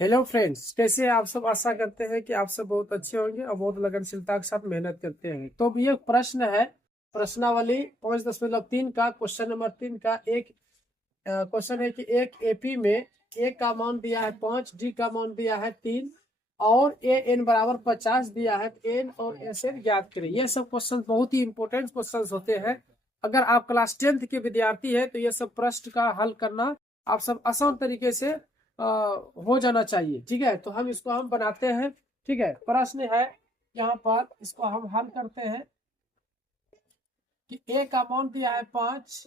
Hello friends, कैसे हैं आप सब। आशा करते हैं कि आप सब बहुत अच्छे होंगे और बहुत लगनशीलता के साथ मेहनत करते हैं। तो अब ये प्रश्न है प्रश्नावली 5.3 का क्वेश्चन नंबर 3 का एक क्वेश्चन है कि एक एपी में ए का मान दिया है 5, डी का मान दिया है 3 और ए एन बराबर 50 दिया है। एन और एस एन ज्ञात करें। ये सब क्वेश्चन बहुत ही इंपॉर्टेंट क्वेश्चन होते हैं। अगर आप क्लास 10th के विद्यार्थी है तो ये सब प्रश्न का हल करना आप सब आसान तरीके से हो जाना चाहिए। ठीक है, तो हम इसको हम बनाते हैं। ठीक है, प्रश्न है यहाँ पर, इसको हम हल करते हैं कि ए का मान दिया है 5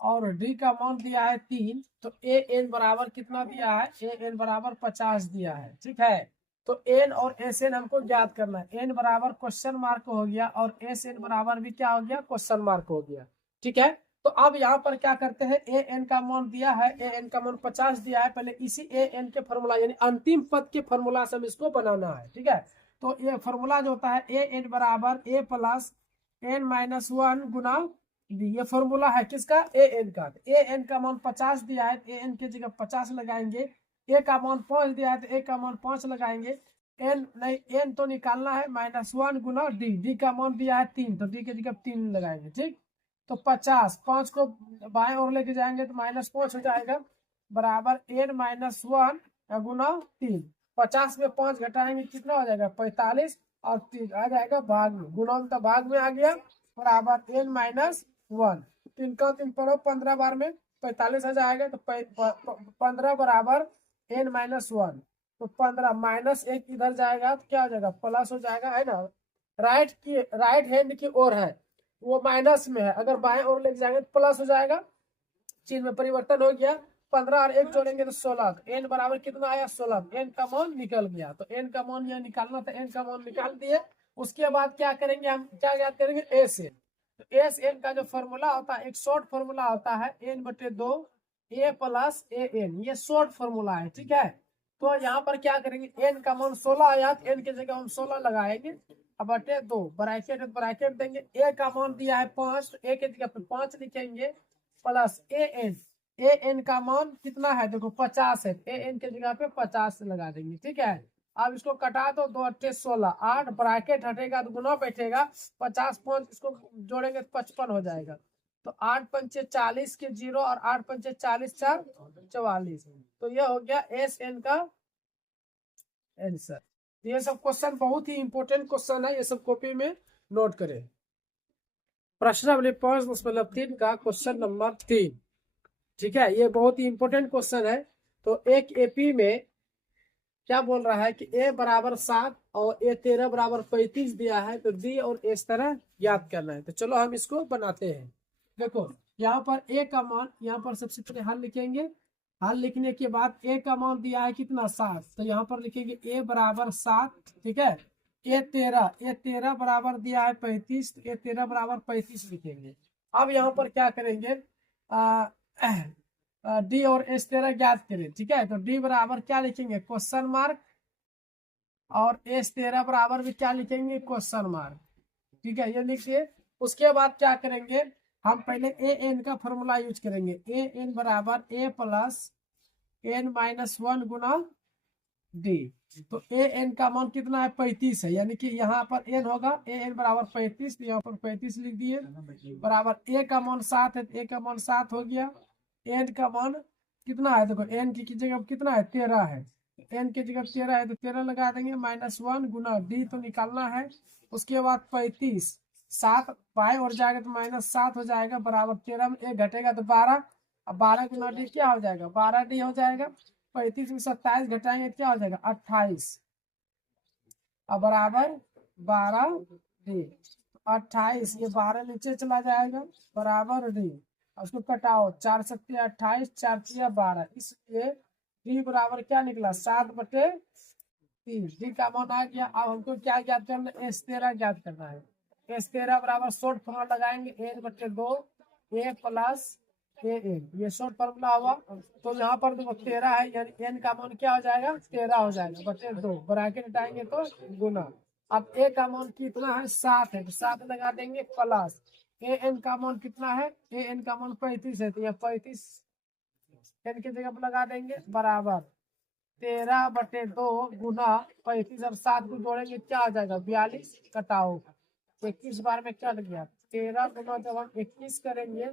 और डी का मान दिया है 3। तो ए एन बराबर कितना दिया है, ए एन बराबर 50 दिया है। ठीक है, तो एन और एस एन हमको ज्ञात करना है। एन बराबर क्वेश्चन मार्क हो गया और एस एन बराबर भी क्या हो गया, क्वेश्चन मार्क हो गया। ठीक है, तो अब यहाँ पर क्या करते हैं, ए एन का मान दिया है, ए एन का मान 50 दिया है। पहले इसी ए एन के फॉर्मूला यानी अंतिम पद के फॉर्मूला से हम इसको बनाना है। ठीक है, तो ये फॉर्मूला जो होता है ए एन बराबर ए प्लस एन माइनस 1 गुना डी। ये फॉर्मूला है किसका, ए एन का। ए एन का मान 50 दिया है, ए एन की जगह 50 लगाएंगे। ए का मान 5 दिया है तो ए का मान 5 लगाएंगे। एन नहीं, एन तो निकालना है, -1 गुना डी। डी का मान दिया है 3 तो डी की जगह 3 लगाएंगे। ठीक, तो 50, 5 को बाएं ओर लेके जाएंगे तो -5 हो जाएगा, बराबर एन -1 गुना 3। 50 में 5 घटाएंगे कितना हो जाएगा, 45 और 3 आ जाएगा भाग में, गुणा भाग में आ गया, बराबर एन -1। 3 का 3 पढ़ो 15 बार में 45 आ जाएगा। तो 15 बराबर एन -1। तो 15 -1 इधर जाएगा तो क्या हो जाएगा, प्लस हो जाएगा, है ना। राइट हैंड की ओर है वो माइनस में है, अगर बाएं ओर लेके जाएंगे तो प्लस हो जाएगा। चिन्ह में परिवर्तन हो गया। 15 और 1 जोड़ेंगे तो 16। एन बराबर कितना आया, 16। एन का मान निकल गया, तो एन का मान यह निकालना था, एन का मान निकाल दिए। उसके बाद क्या करेंगे, हम क्या याद करेंगे, एस एन। तो एस एन का जो फॉर्मूला होता है, एक शॉर्ट फॉर्मूला होता है, एन बटे 2 ए प्लस ए एन। ये शॉर्ट फॉर्मूला है। ठीक है, तो यहाँ पर क्या करेंगे, एन का मान 16 आया तो एन की जगह हम 16 लगाएंगे, अब बटे 2, ब्रैकेट देंगे। ए का मान दिया है 5 तो ए की जगह पे 5 लिखेंगे, plus A N. A N का मान कितना है, देखो 50 है, ए एन की जगह पे 50 लगा देंगे। ठीक है, अब इसको कटा दो, 2 8 16, 8 ब्रैकेट हटेगा तो गुना बैठेगा, 50 5 इसको जोड़ेंगे तो 55 हो जाएगा। तो 8 पंचे 40 के 0 और 8 पंचे 40 4 44। तो ये हो गया एस एन का आंसर। ये सब क्वेश्चन बहुत ही इंपॉर्टेंट क्वेश्चन है, ये सब कॉपी में नोट करें। प्रश्नावली 5.3 का क्वेश्चन नंबर 3। ठीक है, ये बहुत ही इंपॉर्टेंट क्वेश्चन है। तो एक एपी में क्या बोल रहा है कि ए बराबर 7 और ए 13 बराबर 35 दिया है, तो डी और इस तरह याद करना है। तो चलो हम इसको बनाते हैं। देखो यहाँ पर ए का मान, यहाँ पर सबसे पहले हल लिखेंगे। हल लिखने के बाद ए का मान दिया है कितना, 7, तो यहाँ पर लिखेंगे ए बराबर 7। ठीक है, ए 13 बराबर दिया है 35, तो ए 13 बराबर 35 लिखेंगे। अब यहाँ पर क्या करेंगे, डी और एस 13 ज्ञात करें। ठीक है, तो डी बराबर क्या लिखेंगे, क्वेश्चन मार्क, और एस 13 बराबर भी क्या लिखेंगे, क्वेश्चन मार्क। ठीक है, ये लिखिए। उसके बाद क्या करेंगे, हम पहले ए एन का फॉर्मूला यूज करेंगे। ए एन बराबर ए प्लस एन -1 गुना डी। तो ए एन का मान कितना है, 35 है, यानी कि यहाँ पर एन होगा, ए एन बराबर 35, तो यहाँ पर 35 लिख दिए, बराबर ए का मान 7 है, ए का मान 7 हो गया। एन का मान कितना है, देखो एन की जगह कितना है, 13 है, एन की जगह 13 है तो 13 लगा देंगे, -1 गुना डी तो निकालना है। उसके बाद 35, 7 बाएं और जाएगा तो -7 हो जाएगा, बराबर 13 में 1 घटेगा तो 12, अब 12 गुना डी क्या हो जाएगा, 12 डी हो जाएगा। 35 में 27 घटाएंगे क्या हो जाएगा, 28, अब बराबर 12 डी। 28, ये 12 नीचे चला जाएगा, बराबर डी। उसको कटाओ, 4 सत्ते 28, 4 तिया 12, इसलिए डी बराबर क्या निकला, 7/3। डी का मान आ गया। अब हमको क्या ज्ञात करना है, एस 13 ज्ञात करना है। एस 13 बराबर शॉर्ट फॉर्मूला लगाएंगे, 1/2 ए प्लस ए एन, ये शॉर्ट फॉर्मूला हुआ। तो यहाँ पर देखो 13 है, यानी एन का मान क्या हो जाएगा, 13 हो जाएगा, बटे 2, ब्रैकेट हटाएंगे तो गुना। अब ए का मान कितना है, 7 है, तो 7 लगा देंगे, प्लस ए एन का मान कितना है, ए एन का मान 35 है, तो यह 35 एन की जगह पर लगा देंगे, बराबर 13/2 गुना 35 और 7 को जोड़ेंगे क्या आ जाएगा 42 कटाओ 21 बार में कट गया 13 गुना जब हम 21 करेंगे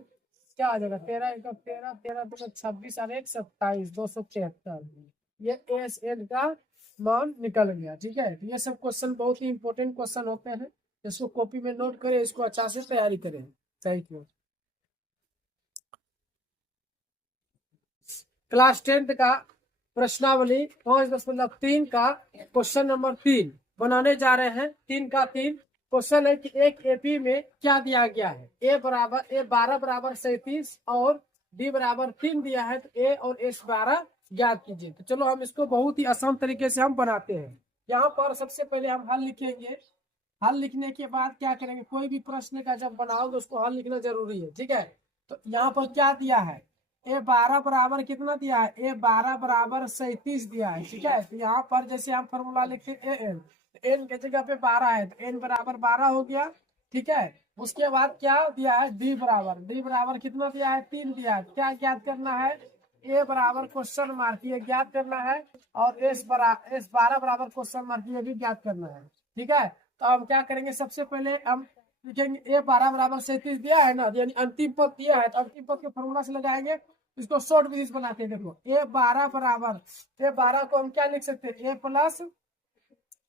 क्या आ जाएगा 13 1 13 13 2 26 और 1 27 273 ये एस एन का मान निकल गया। ठीक है, ये सब क्वेश्चन बहुत ही इंपॉर्टेंट क्वेश्चन होते हैं, इसको कॉपी में नोट करें, इसको अच्छा से तैयारी करें। Thank you. क्लास 10th का प्रश्नावली 5.3 का क्वेश्चन नंबर 3 बनाने जा रहे हैं। 3 का 3 क्वेश्चन है कि एक एपी में क्या दिया गया है, ए 12 बराबर 37 और डी बराबर 3 दिया है, तो ए और एस 12 ज्ञात कीजिए। तो चलो हम इसको बहुत ही आसान तरीके से हम बनाते हैं। यहाँ पर सबसे पहले हम हल लिखेंगे, हल लिखने के बाद क्या करेंगे, कोई भी प्रश्न का जब बनाओगे उसको हल लिखना जरूरी है। ठीक है, तो यहाँ पर क्या दिया है, ए 12 बराबर कितना दिया है, ए 12 बराबर 37 दिया है। ठीक है, तो यहाँ पर जैसे हम फॉर्मूला लिखते हैं ए एन, एन के जगह पे 12 है तो एन बराबर 12 हो गया। ठीक है, उसके बाद क्या दिया है, डी बराबर कितना दिया है, 3 दिया है। क्या ज्ञात करना है, ए बराबर क्वेश्चन मार्क ये ज्ञात करना है, और एस 12 बराबर क्वेश्चन मार्क ये भी ज्ञात करना है। ठीक है, तो हम क्या करेंगे, सबसे पहले हम लिखेंगे ए 12 बराबर 37 दिया है ना, यानी अंतिम पद दिया है, तो अंतिम पद के फॉर्मूला से लगाएंगे, इसको शॉर्ट विधि से बनाते हैं। देखो ए 12 बराबर, ए 12 को हम क्या लिख सकते हैं, ए प्लस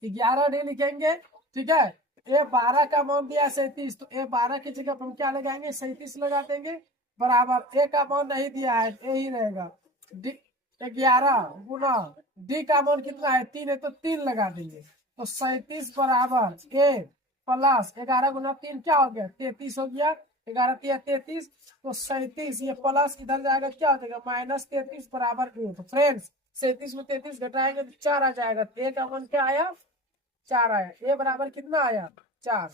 11 डी लिखेंगे। ठीक है, ए 12 का मान दिया 37, तो ए 12 की जगह हम क्या लगाएंगे, 37 लगा देंगे, बराबर ए का मान नहीं दिया है, ए ही रहेगा, डी 11 गुना डी का मान कितना है 3 है, तो 3 लगा देंगे, तो 37 बराबर ए प्लस 11 गुना 3 क्या हो गया, 33 हो गया, 11 3 33, तो 37 ये प्लस इधर जाएगा क्या हो जाएगा -33 बराबर ए। तो फ्रेंड्स 37 में 33 घटाएंगे तो 4 आ जाएगा, तो ए का मान क्या आया, 4 आया। ए बराबर कितना आया, 4।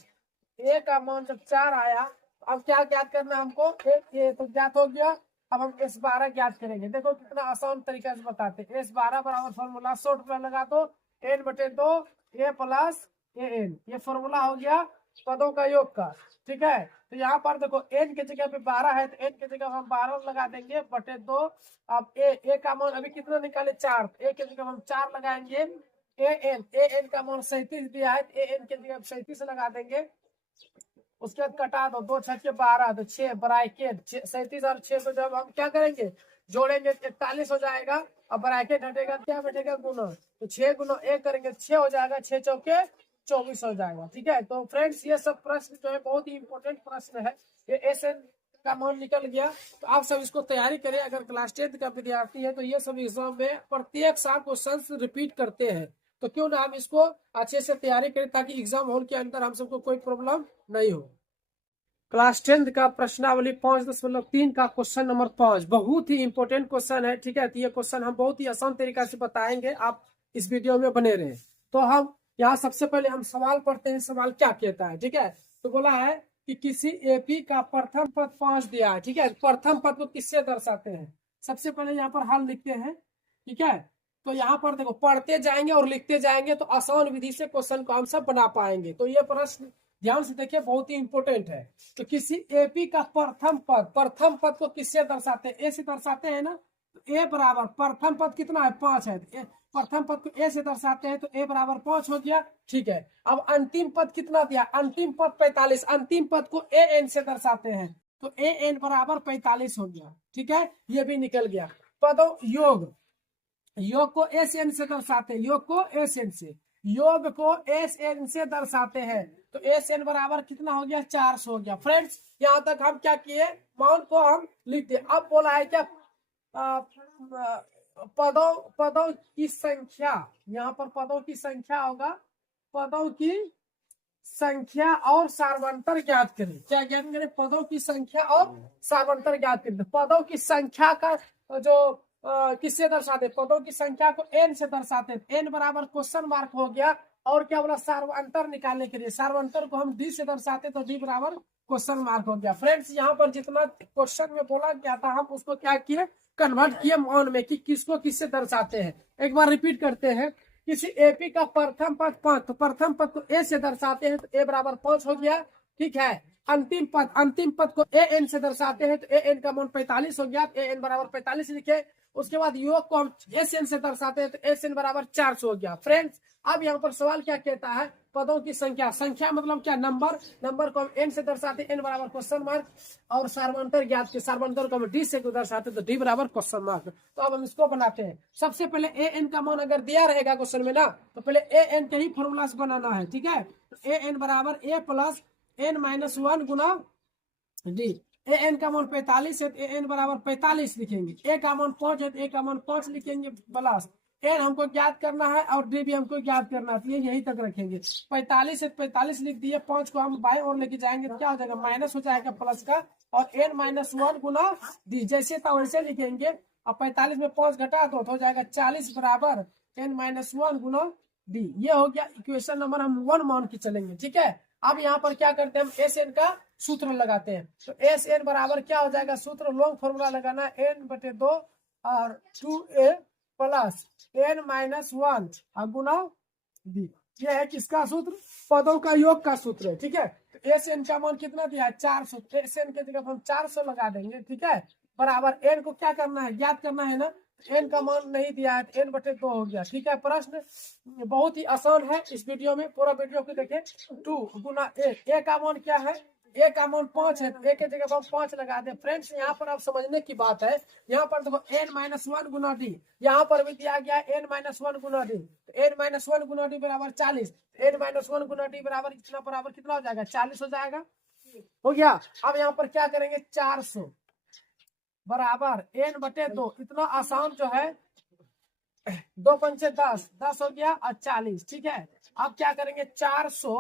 ए का मान जब 4 आया, अब क्या ज्ञात करना हमको, ए तो ज्ञात हो गया, अब हम एस 12 ज्ञात करेंगे। देखो कितना आसान तरीका से बताते हैं। एस 12 बराबर फॉर्मूला शॉर्ट में लगा दो, n/2 A plus A N, ये फॉर्मूला हो गया पदों का योग का। ठीक है, तो यहाँ पर देखो n के जगह पे 12 है, तो n के जगह हम 12 लगा देंगे बटे 2। अब ए का मान अभी कितना निकाले, 4, ए के जगह हम 4 लगाएंगे। ए एन का मान 37 दिया है, ए एन के जगह 37 लगा देंगे, उसके बाद कटा दो, 2 6 के 12, तो 6 ब्रैकेट 37 और 6 को जब हम क्या करेंगे जोड़ेंगे 41 हो जाएगा, और ब्रैकेट हटेगा क्या बैठेगा, गुना, तो 6 गुना 1 करेंगे 6 हो जाएगा, 6 चौके 24 हो जाएगा। ठीक है, तो फ्रेंड्स ये सब प्रश्न जो है बहुत ही इंपॉर्टेंट प्रश्न है, ये एस एन का मान निकल गया, तो आप सब इसको तैयारी करें। अगर क्लास 10th का विद्यार्थी है तो ये सब एग्जाम में प्रत्येक साल क्वेश्चन रिपीट करते हैं, तो क्यों ना हम इसको अच्छे से तैयारी करें, ताकि एग्जाम हॉल के अंदर हम सबको कोई प्रॉब्लम नहीं हो। क्लास 10th का प्रश्नावली 5.3 का क्वेश्चन नंबर 5 बहुत ही इंपॉर्टेंट क्वेश्चन है। ठीक है, तो ये क्वेश्चन हम बहुत ही आसान तरीका से बताएंगे, आप इस वीडियो में बने रहे। तो हम यहाँ सबसे पहले हम सवाल पढ़ते हैं, सवाल क्या कहता है। ठीक है, तो बोला है कि किसी एपी का प्रथम पद 5 दिया है। ठीक है, प्रथम पद को किससे दर्शाते हैं, सबसे पहले यहाँ पर हल लिखते हैं। ठीक है, तो यहाँ पर देखो पढ़ते जाएंगे और लिखते जाएंगे, तो आसान विधि से क्वेश्चन को हम सब बना पाएंगे। तो ये प्रश्न ध्यान से देखिए बहुत ही इंपॉर्टेंट है। तो किसी एपी का प्रथम पद को किससे दर्शाते हैं, ए से दर्शाते हैं ना, तो ए बराबर प्रथम पद कितना है, 5 है, तो प्रथम पद को ए से दर्शाते हैं, तो ए बराबर 5 हो गया। ठीक है, अब अंतिम पद कितना दिया, अंतिम पद 45, अंतिम पद को ए एन से दर्शाते हैं, तो ए एन बराबर 45 हो गया। ठीक है, ये भी निकल गया। पदों योग को एस एन से दर्शाते हैं, योग को एस एन से दर्शाते हैं, तो एस एन बराबर कितना हो गया, 400 हो गया। फ्रेंड्स यहाँ तक हम क्या किए, मान को हम लिख दिए। अब बोला है क्या, पदों की संख्या, यहाँ पर पदों की संख्या होगा, पदों की संख्या और सार्वंतर ज्ञात करें। क्या ज्ञात करें, पदों की संख्या और सार्वंतर ज्ञात करें। पदों की संख्या का जो किससे दर्शाते, पदों की संख्या को एन से दर्शाते हैं, एन बराबर क्वेश्चन मार्क हो गया। और क्या बोला, सार्वंतर निकालने के लिए सार्वंतर को हम डी से दर्शाते, तो डी बराबर क्वेश्चन मार्क हो गया। फ्रेंड्स यहाँ पर जितना क्वेश्चन में बोला गया था, हम उसको क्या किए, कन्वर्ट किए मान में कि किसको किससे दर्शाते हैं। एक बार रिपीट करते हैं, किसी एपी का प्रथम पद 5, तो प्रथम पद को ए से दर्शाते हैं, तो ए बराबर 5 हो गया। ठीक है, अंतिम पद को ए एन से दर्शाते हैं, तो ए एन का मान 45 हो गया, ए एन बराबर 45 लिखे। उसके बाद योग को हम एस एन से दर्शाते हैं, तो एस एन बराबर 400 हो गया। फ्रेंड्स अब यहाँ पर सवाल क्या कहता है, पदों की संख्या, संख्या मतलब क्या, नंबर, नंबर को हम एन से दर्शाते हैं, एन बराबर क्वेश्चन मार्क, और सार्वंतर ज्ञात के सार्वंतर को हम डी से दर्शाते हैं, तो डी बराबर क्वेश्चन मार्क। तो अब हम इसको बनाते हैं। सबसे पहले ए एन का मान अगर दिया रहेगा क्वेश्चन में ना, तो पहले ए एन के ही फॉर्मूला से बनाना है, ठीक है। तो ए एन बराबर ए plus N minus 1 Guna D. A N का मान 45 है, तो ए एन बराबर 45 लिखेंगे। ए का मान 5 है, तो ए का मान 5 लिखेंगे प्लस एन हमको ज्ञात करना है और डी भी हमको ज्ञात करना है, तो ये यही तक रखेंगे। 45 है, 45 लिख दिए, 5 को हम बाएं ओर लेके जाएंगे तो क्या हो जाएगा, माइनस हो जाएगा प्लस का, और एन माइनस 1 गुना डी, जैसे था वैसे लिखेंगे। अब 45 में 5 घटा दो तो हो जाएगा 40 बराबर एन माइनस 1 गुना डी। ये हो गया इक्वेशन नंबर हम 1 मान के चलेंगे, ठीक है। अब यहाँ पर क्या करते हैं, हम एस एन का सूत्र लगाते हैं। तो एस एन बराबर क्या हो जाएगा, सूत्र लॉन्ग फॉर्मूला लगाना, एन बटे 2 और 2a प्लस एन माइनस 1 गुना डी। ये है किसका सूत्र, पदों का योग का सूत्र है, ठीक है। तो एस एन का मान कितना दिया है, 400। एस एन के जगह हम 400 लगा देंगे, ठीक है, बराबर एन को क्या करना है, ज्ञात करना है ना। एन का मान नहीं दिया है, एन बटे 2 हो गया, ठीक है। प्रश्न बहुत ही आसान है, इस वीडियो में पूरा वीडियो को देखें। 2 गुना ए का मान क्या है, ए का मान 5 है, तो ए के जगह हम 5 लगा दे। फ्रेंड्स यहाँ पर आप समझने की बात है, यहाँ पर देखो एन माइनस 1 गुना डी, यहाँ पर भी दिया गया एन माइनस 1 गुना डी, तो एन माइनस 1 गुना डी बराबर 40, एन माइनस 1 गुना डी बराबर इतना, बराबर कितना हो जाएगा, 40 हो जाएगा, हो गया। अब यहाँ पर क्या करेंगे, 400 बराबर एन बटे 2, इतना आसान जो है, 2 पंचे 10, 10 हो गया और 40, ठीक है। अब क्या करेंगे, 400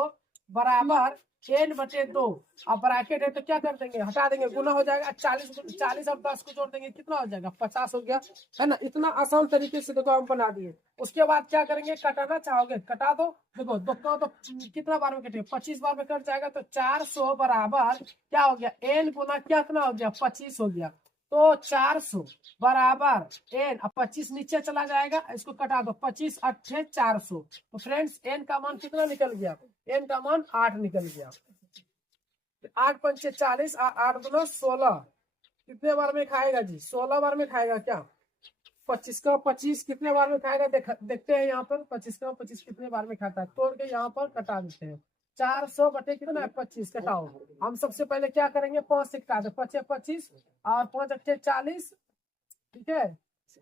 बराबर एन बटे 2, अब ब्रैकेट है तो क्या कर देंगे, हटा देंगे, गुना हो जाएगा, 40 और 10 को जोड़ देंगे, कितना हो जाएगा, 50 हो गया, है ना। इतना आसान तरीके से देखो हम बना दिए। उसके बाद क्या करेंगे, कटाना चाहोगे कटा दो, देखो दो तो कितना बार में कटेगा, 25 बार में कट जाएगा, तो 400 बराबर क्या हो गया, एन गुना क्या कितना हो गया, 25 हो गया। तो 400 बराबर एन, अब 25 नीचे चला जाएगा, इसको कटा दो, 25 अट्ठे 400। तो फ्रेंड्स एन का मान कितना निकल गया, एन का मान 8 निकल गया। 8 पंचे 40, 8 दूना 16, कितने बार में खाएगा जी, 16 बार में खाएगा क्या, 25 का 25 कितने बार में खाएगा, देखते हैं यहाँ पर 25 का 25 कितने बार में खाता है, तोड़ के यहाँ पर कटा देते हैं। 400 बटे कितना है, 25 कटाओ। हम सबसे पहले क्या करेंगे, 5 से कटा दो, 5 25 और 5 अट्ठे 40, ठीक है,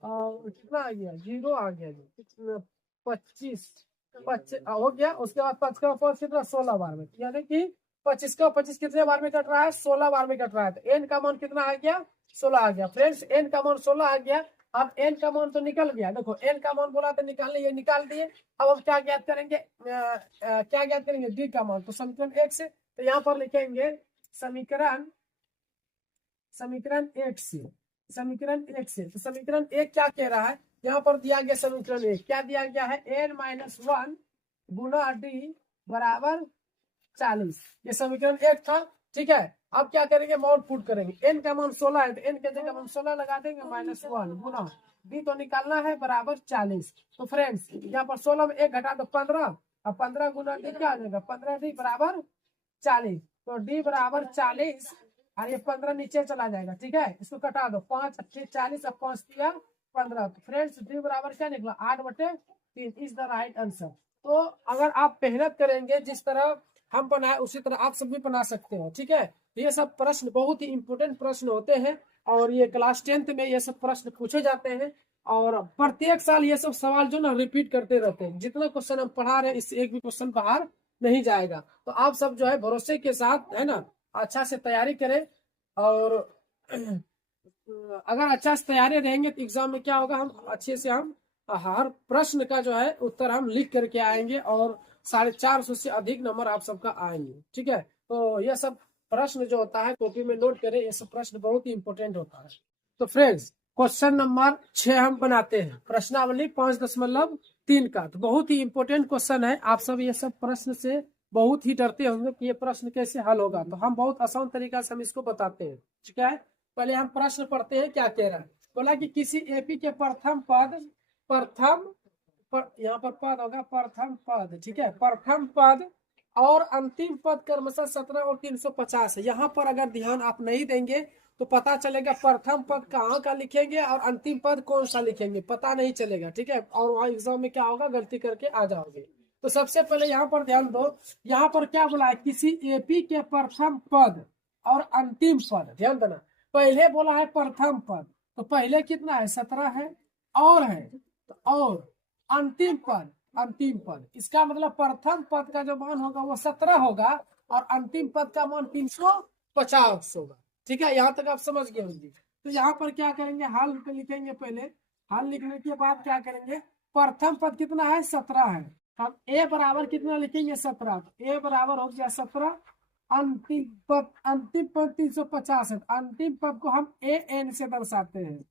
और कितना आ गया, 0 आ गया जी, 25 हो गया। उसके बाद 5 का 5 कितना, 16 बार में, यानी कि 25 का 25 कितने बार में कट रहा है, 16 बार में कट रहा है, तो एन का मान कितना आ गया, 16 आ गया। फ्रेंड्स एन का मान 16 आ गया। अब एन का मान तो निकल गया, देखो एन का मान बोला तो निकालने, ये निकाल दिए। अब हम क्या ज्ञात करेंगे, क्या ज्ञात करेंगे, डी का मान, तो समीकरण 1 से, तो यहाँ पर लिखेंगे समीकरण 1 से, समीकरण 1 से, तो समीकरण 1 क्या कह रहा है, यहाँ पर दिया गया समीकरण 1 क्या दिया गया है, एन माइनस 1 गुना डी बराबर 40, ये समीकरण 1 था, ठीक है। अब क्या करेंगे, मॉड पुट करेंगे, एन का मान 16 है, तो एन के जगह हम 16 लगा देंगे, माइनस 1 गुना डी तो निकालना है बराबर 40। तो फ्रेंड्स यहाँ पर 16 में 1 घटा दो 15, अब 15 गुना डी क्या आ जाएगा, 15 डी बराबर 40, तो डी बराबर 40 और ये 15 नीचे चला जाएगा, ठीक है, इसको कटा दो, 5 अट्ठे 40 और 5 दिया 15, तो फ्रेंड्स डी बराबर क्या निकला, 8 बटे 3 इज द राइट आंसर। तो अगर आप मेहनत करेंगे, जिस तरह हम बनाए उसी तरह आप सब भी बना सकते हो, ठीक है। ये सब प्रश्न बहुत ही इंपोर्टेंट प्रश्न होते हैं, और ये क्लास 10th में ये सब प्रश्न पूछे जाते हैं, और प्रत्येक साल ये सब सवाल जो ना रिपीट करते रहते हैं। जितना क्वेश्चन हम पढ़ा रहे हैं, इससे एक भी क्वेश्चन बाहर नहीं जाएगा। तो आप सब जो है भरोसे के साथ, है ना, अच्छा से तैयारी करें, और अगर अच्छा से तैयारी रहेंगे तो एग्जाम में क्या होगा, हम अच्छे से हम हर प्रश्न का जो है उत्तर हम लिख करके आएंगे, और 450 से अधिक नंबर आप सबका आएंगे, ठीक है। तो यह सब प्रश्न जो होता है कॉपी में नोट करें, ये सब प्रश्न बहुत ही इंपॉर्टेंट होता है। तो फ्रेंड्स क्वेश्चन नंबर 6 हम बनाते हैं, प्रश्नावली 5.3 का। तो बहुत ही इंपॉर्टेंट क्वेश्चन है, आप सब ये सब प्रश्न से बहुत ही डरते होंगे कि ये प्रश्न कैसे हल होगा, तो हम बहुत आसान तरीका से हम इसको बताते हैं, ठीक है। पहले हम प्रश्न पढ़ते हैं, क्या कह रहा है, बोला कि किसी एपी के प्रथम पद, यहाँ पर पद होगा प्रथम पद, ठीक है, प्रथम पद और अंतिम पद क्रमशः 17 और 350 है। यहाँ पर अगर ध्यान आप नहीं देंगे तो पता चलेगा प्रथम पद कहाँ का लिखेंगे और अंतिम पद कौन सा लिखेंगे, पता नहीं चलेगा। ठीक है, और वहाँ एग्जाम में क्या होगा, गलती करके आ जाओगे। तो सबसे पहले यहाँ पर ध्यान दो, यहाँ पर क्या बोला है, किसी एपी के प्रथम पद और अंतिम पद। ध्यान देना, पहले बोला है प्रथम पद, तो पहले कितना है, 17 है, और है तो और अंतिम पद, अंतिम पद, इसका मतलब प्रथम पद का जो मान होगा वो 17 होगा और अंतिम पद का मान 350 होगा। ठीक है, यहाँ तक आप समझ गए होंगे। तो यहाँ पर क्या करेंगे, हाल पे लिखेंगे, पहले हाल लिखने के बाद क्या करेंगे, प्रथम पद कितना है, 17 है, हम ए बराबर कितना लिखेंगे, 17, ए बराबर हो गया 17, अंतिम पद 350 है, अंतिम पद को हम ए एन से दर्शाते हैं,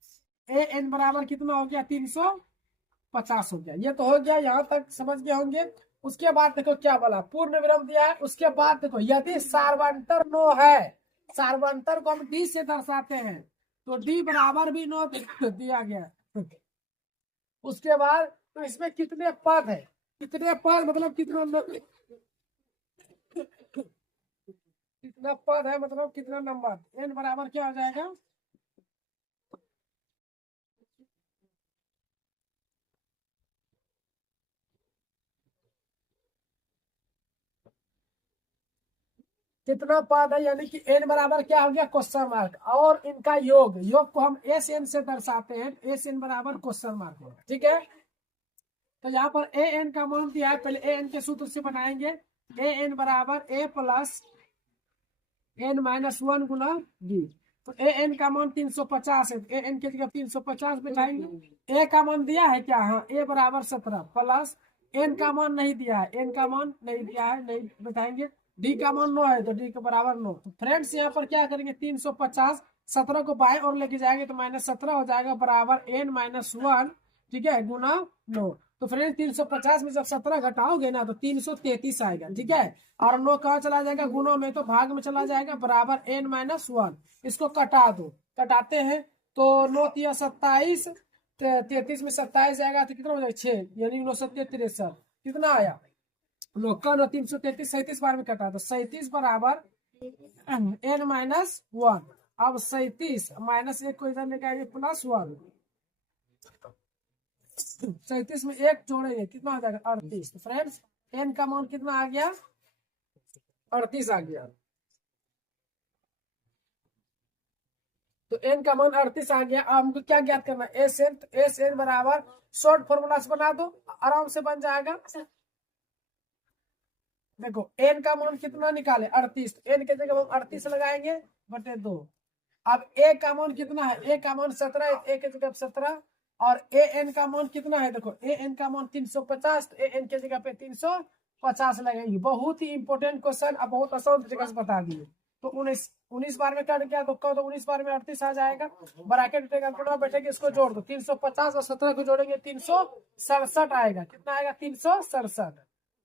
ए एन बराबर कितना हो गया, 350 हो गया। ये तो हो गया, यहाँ तक समझ गए होंगे। उसके बाद देखो क्या बोला, पूर्ण विराम दिया है। उसके बाद देखो, यदि सार्वंतर 9 है, सार्वंतर को हम डी से दर्शाते हैं, तो डी बराबर भी 9 दिया गया। उसके बाद तो इसमें कितने पद है, कितने पद मतलब कितना पद है, मतलब कितना नंबर, एन बराबर क्या हो जाएगा, कितना पद है, यानी कि एन बराबर क्या हो गया, क्वेश्चन मार्क, और इनका योग, योग को हम एस एन से दर्शाते हैं, एस एन बराबर क्वेश्चन मार्क होगा। ठीक है, तो यहाँ पर ए एन का मान दिया है, पहले ए एन के सूत्र से बनाएंगे, ए एन बराबर ए प्लस एन माइनस 1 गुना डी। तो ए एन का मान 350 है, ए एन के जगह 350 बिठाएंगे। ए का मान दिया है क्या, हाँ, ए बराबर 17 प्लस एन का मान नहीं दिया है, एन का मान नहीं दिया है, नहीं बिठाएंगे। डी का मान 9 है, तो डी के बराबर 9। तो फ्रेंड्स यहाँ पर क्या करेंगे, 350, 17 को बाएं और लेके जाएंगे तो -17 हो जाएगा, बराबर एन माइनस 1, ठीक है, गुना 9। तो फ्रेंड 350 में जब 17 घटाओगे ना तो 333 आएगा। ठीक है, और 9 कहाँ चला जाएगा, गुणों में, तो भाग में चला जाएगा, बराबर n माइनस 1। इसको कटा दो, कटाते हैं तो 9 तिया 27, 33 में 27 जाएगा तो कितना हो जाएगा, 6, यानी 9 7 63, कितना आया, 9 का 333, 37 बार में कटा दो, 37 बराबर n माइनस 1। अब 37 माइनस 1 को इधर लेके आएंगे, प्लस 1, 37 में 1 जोड़ेंगे, कितना हो जाएगा, 38। तो फ्रेंड्स एन का मान कितना आ गया, 38 आ गया। तो एन का मान 38 आ गया। अब हमको क्या ज्ञात करना है, एस एन, तो एस एन बराबर शॉर्ट फॉर्मूला से बना दो, आराम से बन जाएगा। देखो एन का मान कितना निकाले, 38, तो एन के जगह हम 38 लगाएंगे बटे 2। अब ए का मान कितना है, ए का मान 17, ए के जगह 17, और ए एन का मान कितना है, देखो ए एन का मान 350, तो ए एन के जगह पे 350 लगेंगे। बहुत ही इंपॉर्टेंट क्वेश्चन, अब बहुत आसान तरीके से बता दिए। तो 19 बार में कट गया, तो 19 बार में 38 आ जाएगा, ब्रैकेट बैठेगी, इसको जोड़ दो, 350 और 17 को जोड़ेंगे 367 आएगा, कितना आएगा, 367,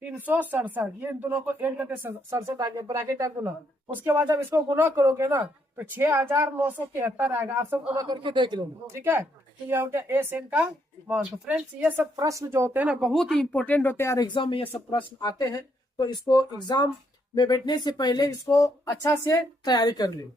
367, ये इन दोनों को एड करके 67 आ गया, ब्रैकेट डाल दो ना। उसके बाद जब इसको गुना करोगे ना तो 6973 आएगा, आप सब गुना करके देख लो। ठीक है, तो ये हो गया एस एन का मान। तो फ्रेंड्स ये सब प्रश्न जो होते हैं ना बहुत ही इंपॉर्टेंट होते हैं, और एग्जाम में ये सब प्रश्न आते हैं, तो इसको एग्जाम में बैठने से पहले इसको अच्छा से तैयारी कर लो।